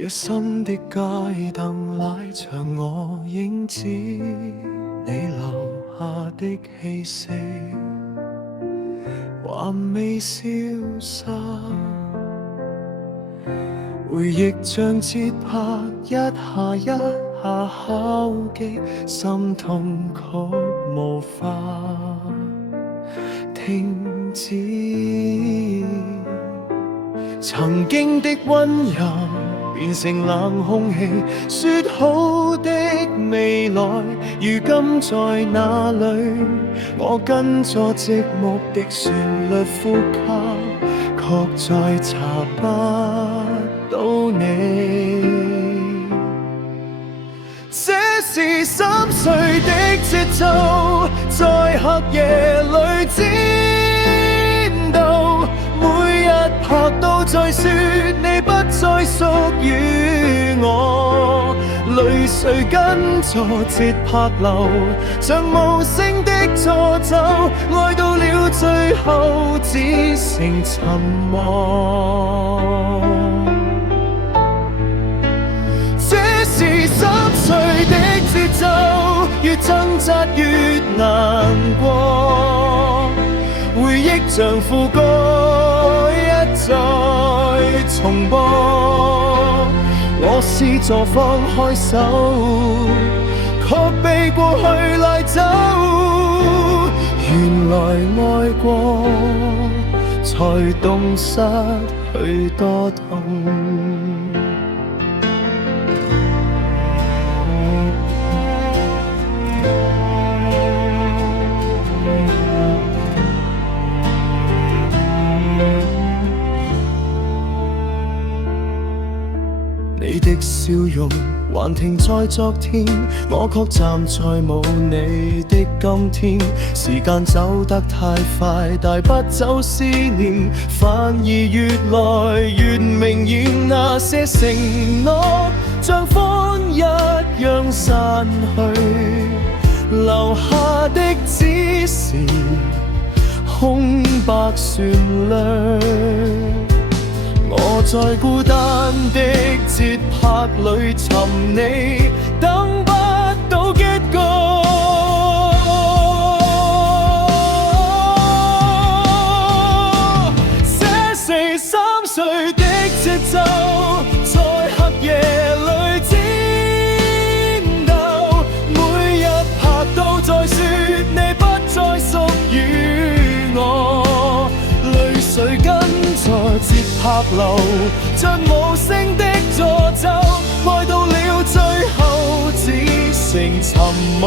夜深的街燈拉長我影子，你留下的氣息還未消失，回憶像節拍一下一下敲擊，心痛曲無法停止。曾經的溫柔變成冷空氣，說好的未來如今在哪裏？我跟着寂寞的旋律呼吸，卻再查不到你。這是3歲的節奏，在黑夜裏戰鬥，每日拍到再說你不再屬於我，淚水跟着節拍流，像無聲的詛咒，愛到了最後只剩沉默。這是3歲的節奏，越掙扎越難過，回憶像副歌一再重播，我試著放開手，卻被過去拉走，原來愛過才懂失去多痛。你的笑容還停在昨天，我卻站在無你的今天。時間走得太快，帶不走思念，反而越來越明顯。那些承諾像風一樣散去，留下的只是空白旋律。我在孤單的節拍裏尋你，等不到結局。這是3歲的節奏，在黑夜裏戰鬥，每日拍到再說你不再屬於我，淚水跟節拍流，像無聲的詛咒，愛到了最後只剩沉默。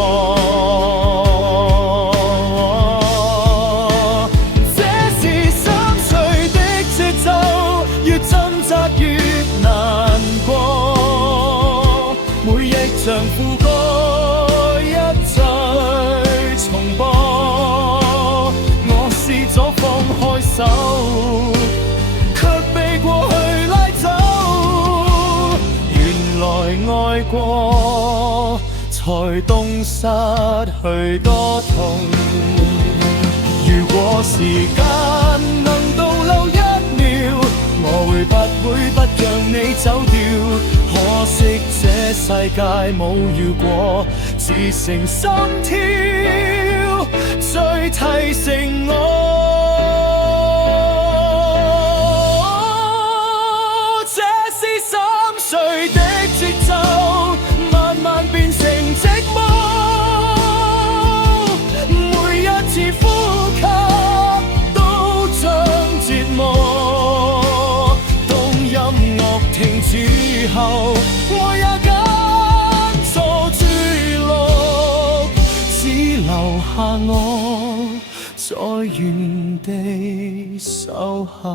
這是3歲的節奏，越掙扎越難過，每憶像副歌一再重播，我試咗放開手，愛過才懂失去多痛。如果時間能倒流1秒，我會不讓你走掉。可惜這世界冇如果，只剩心跳再提醒我。慢慢變成寂寞，每一次呼吸都像折磨。當音樂停止後，我也揀錯墜落，只留下我在原地守候。